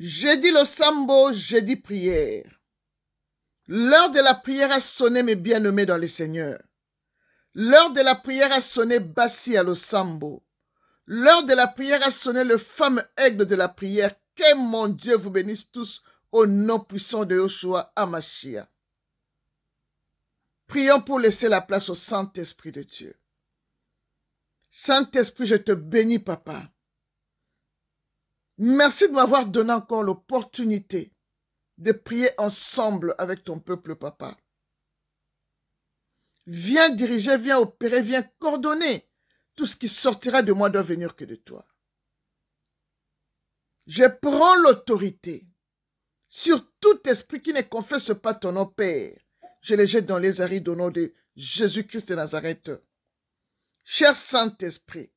Jeudi le sambo, jeudi prière. L'heure de la prière a sonné, mes bien-aimés dans le Seigneur. L'heure de la prière a sonné, Bassi à l'Osambo. L'heure de la prière a sonné, le fameux aigle de la prière. Que mon Dieu vous bénisse tous au nom puissant de Yoshua Amashia. Prions pour laisser la place au Saint-Esprit de Dieu. Saint-Esprit, je te bénis, Papa. Merci de m'avoir donné encore l'opportunité de prier ensemble avec ton peuple, Papa. Viens diriger, viens opérer, viens coordonner. Tout ce qui sortira de moi doit venir que de toi. Je prends l'autorité sur tout esprit qui ne confesse pas ton nom, Père. Je les jette dans les arides au nom de Jésus-Christ de Nazareth. Cher Saint-Esprit,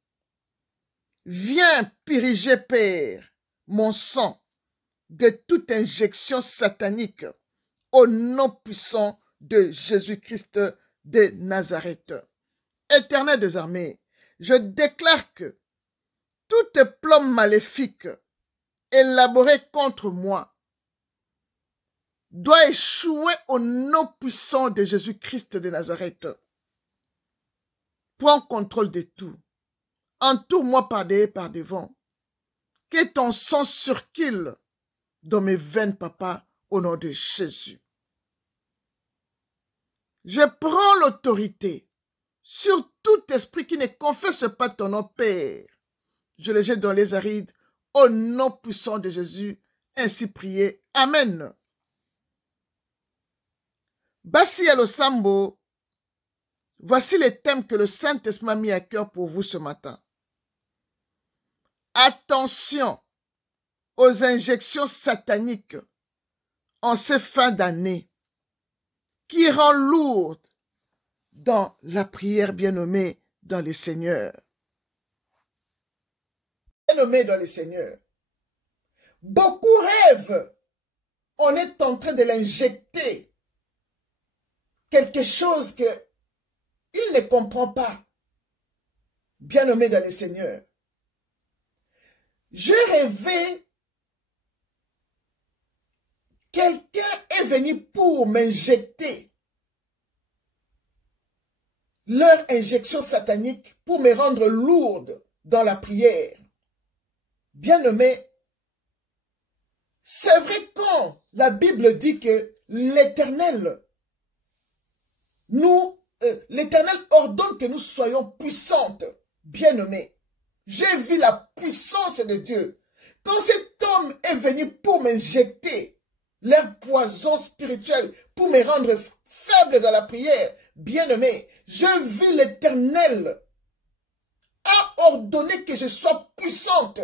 viens puriger, Père, mon sang de toute injection satanique au nom puissant de Jésus-Christ de Nazareth. Éternel des armées, je déclare que tout plan maléfique élaboré contre moi doit échouer au nom puissant de Jésus-Christ de Nazareth. Prends contrôle de tout. Entoure-moi par derrière et par devant. Que ton sang circule dans mes veines, Papa, au nom de Jésus. Je prends l'autorité sur tout esprit qui ne confesse pas ton nom, Père. Je le jette dans les arides, au nom puissant de Jésus, ainsi prié. Amen. Bassi à l'Osambo, voici les thèmes que le Saint-Esprit m'a mis à cœur pour vous ce matin. Attention aux injections sataniques en ces fins d'année qui rend lourde dans la prière bien-nommée dans les Seigneurs. Bien-nommés dans les Seigneurs. Beaucoup rêvent. On est en train de l'injecter. Quelque chose qu'il ne comprend pas. Bien-nommé dans les Seigneurs. J'ai rêvé, quelqu'un est venu pour m'injecter leur injection satanique pour me rendre lourde dans la prière. Bien-aimé, c'est vrai quand la Bible dit que l'Éternel, l'Éternel ordonne que nous soyons puissantes. Bien-aimé, j'ai vu la puissance de Dieu. Quand cet homme est venu pour m'injecter leur poison spirituel, pour me rendre faible dans la prière, bien-aimé, j'ai vu l'Éternel a ordonné que je sois puissante.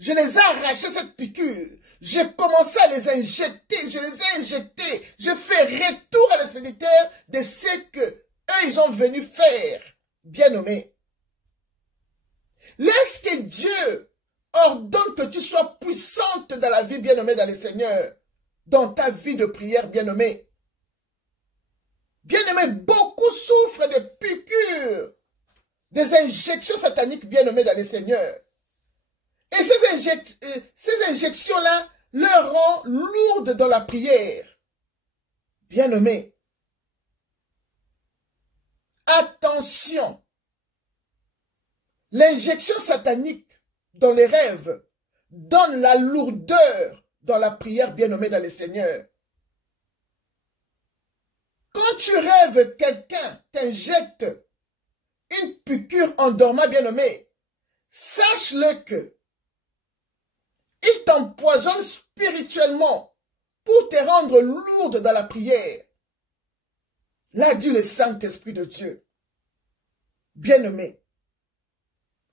Je les ai arrachés cette piqûre. J'ai commencé à les injecter. Je les ai injectés. Je fais retour à l'expéditeur de ce que eux ils ont venu faire. Bien-aimé. Laisse que Dieu ordonne que tu sois puissante dans la vie, bien-aimée, dans le Seigneur. Dans ta vie de prière, bien-aimé. Bien-aimé, beaucoup souffrent de piqûres, des injections sataniques, bien-aimées, dans le Seigneur. Et ces injections-là leur rendent lourdes dans la prière. Bien-aimé, attention. L'injection satanique dans les rêves donne la lourdeur dans la prière, bien-aimée, dans le Seigneur. Quand tu rêves, quelqu'un t'injecte une piqûre en dormant, bien-aimé, sache-le que il t'empoisonne spirituellement pour te rendre lourde dans la prière. Là dit le Saint-Esprit de Dieu. Bien-aimé,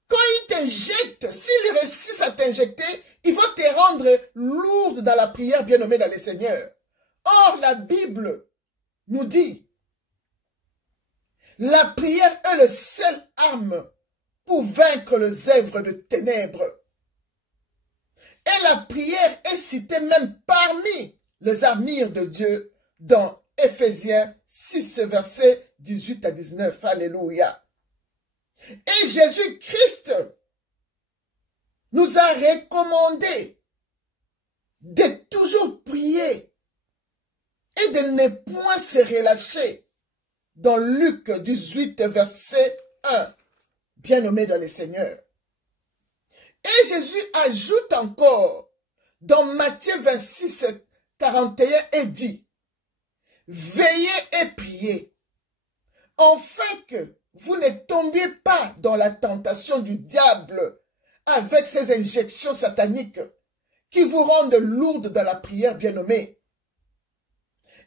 quand il t'injecte, s'il réussit à t'injecter, il va te rendre lourde dans la prière, bien-aimé, dans le Seigneur. Or, la Bible nous dit, la prière est le seul arme pour vaincre les œuvres de ténèbres. Et la prière est citée même parmi les armures de Dieu dans Éphésiens 6, versets 18 à 19. Alléluia. Et Jésus-Christ nous a recommandé de toujours prier et de ne point se relâcher. Dans Luc 18, verset 1, bien-aimés dans le Seigneur. Et Jésus ajoute encore dans Matthieu 26, 41 et dit, veillez et priez, afin que vous ne tombiez pas dans la tentation du diable avec ses injections sataniques qui vous rendent lourdes dans la prière, bien-aimés.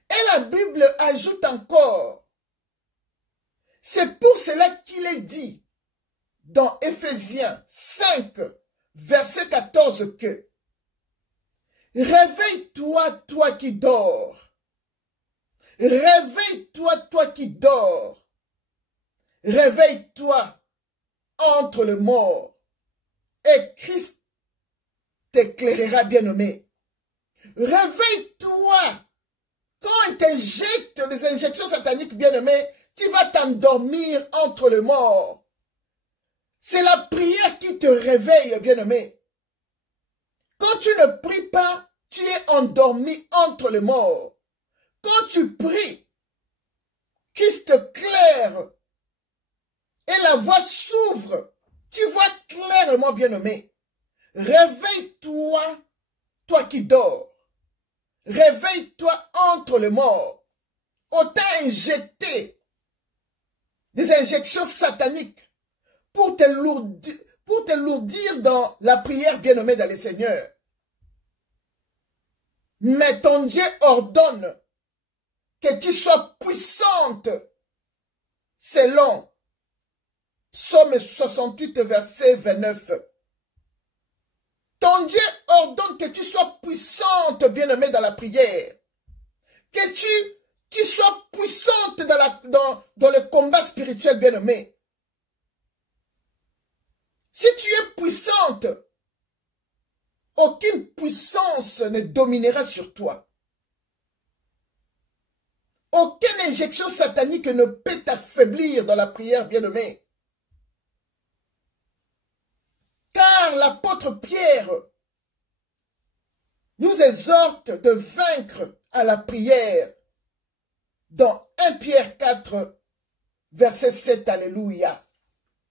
Et la Bible ajoute encore, c'est pour cela qu'il est dit dans Éphésiens 5, verset 14 que réveille-toi, toi qui dors. Réveille-toi, toi qui dors. Réveille-toi entre le mort. Et Christ t'éclairera, bien-aimé. Réveille-toi. Quand il t'injecte des injections sataniques, bien-aimé, tu vas t'endormir entre le mort. C'est la prière qui te réveille, bien-aimé. Quand tu ne pries pas, tu es endormi entre les morts. Quand tu pries, Christ claire et la voie s'ouvre. Tu vois clairement, bien-aimé. Réveille-toi, toi qui dors. Réveille-toi entre les morts. On t'a injecté des injections sataniques pour t'alourdir dans la prière, bien-aimée dans le Seigneur. Mais ton Dieu ordonne que tu sois puissante selon Psaume 68, verset 29. Ton Dieu ordonne que tu sois puissante, bien-aimée, dans la prière. Que tu sois puissante dans le combat spirituel, bien-aimé. Si tu es puissante, aucune puissance ne dominera sur toi. Aucune injection satanique ne peut t'affaiblir dans la prière, bien-aimé. Car l'apôtre Pierre nous exhorte de vaincre à la prière dans 1 Pierre 4, verset 7, alléluia.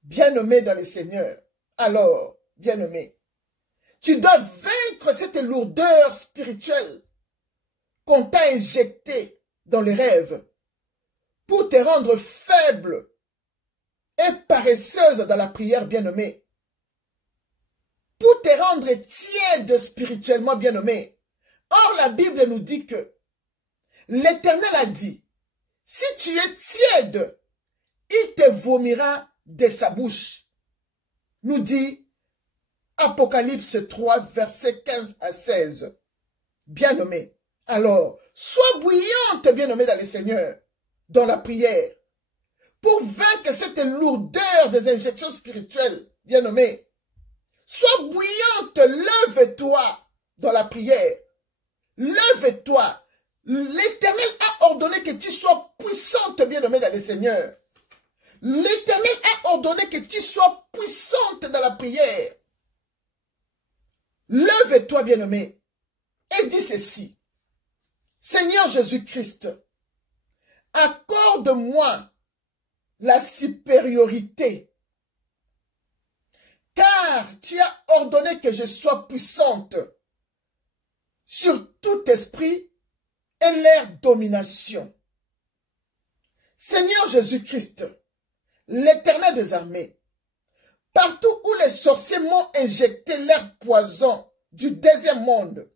Bien-aimé dans le Seigneur. Alors, bien-aimé, tu dois vaincre cette lourdeur spirituelle qu'on t'a injectée dans les rêves pour te rendre faible et paresseuse dans la prière, bien-aimée. Pour te rendre tiède spirituellement, bien-aimé. Or, la Bible nous dit que l'Éternel a dit, si tu es tiède, il te vomira de sa bouche. Nous dit Apocalypse 3, versets 15 à 16. Bien-aimé. Alors, sois bouillante, bien-aimé dans le Seigneur, dans la prière, pour vaincre cette lourdeur des injections spirituelles, bien-aimé. Sois bouillante, lève-toi dans la prière. Lève-toi. L'Éternel a ordonné que tu sois puissante, bien-aimée dans le Seigneur. L'Éternel a ordonné que tu sois puissante dans la prière. Lève-toi, bien-aimé, et dis ceci. Seigneur Jésus-Christ, accorde-moi la supériorité, car tu as ordonné que je sois puissante sur tout esprit et leur domination. Seigneur Jésus-Christ, l'Éternel des armées, partout où les sorciers m'ont injecté leur poison du deuxième monde,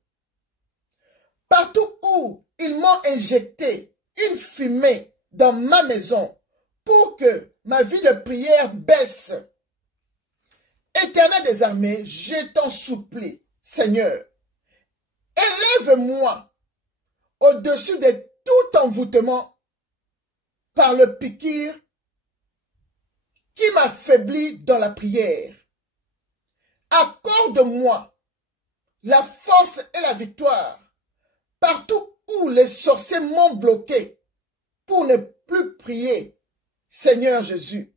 partout où ils m'ont injecté une fumée dans ma maison pour que ma vie de prière baisse, Éternel des armées, je t'en supplie, Seigneur, élève-moi au-dessus de tout envoûtement par le piqûre qui m'affaiblit dans la prière. Accorde-moi la force et la victoire partout où les sorciers m'ont bloqué pour ne plus prier. Seigneur Jésus,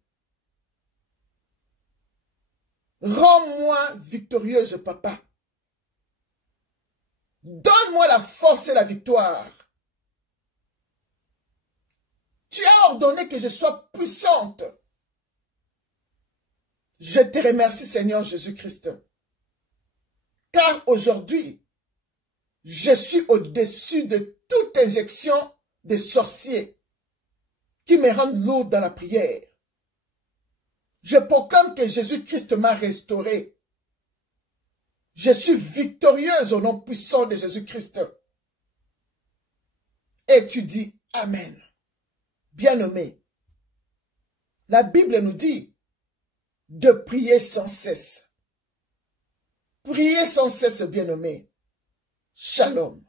rends-moi victorieuse, Papa. Donne-moi la force et la victoire. Tu as ordonné que je sois puissante. Je te remercie, Seigneur Jésus-Christ. Car aujourd'hui, je suis au-dessus de toute injection de sorciers qui me rendent lourde dans la prière. Je proclame que Jésus-Christ m'a restauré. Je suis victorieuse au nom puissant de Jésus-Christ. Et tu dis Amen. Bien-aimé, la Bible nous dit de prier sans cesse. Priez sans cesse, bien-aimé. Shalom.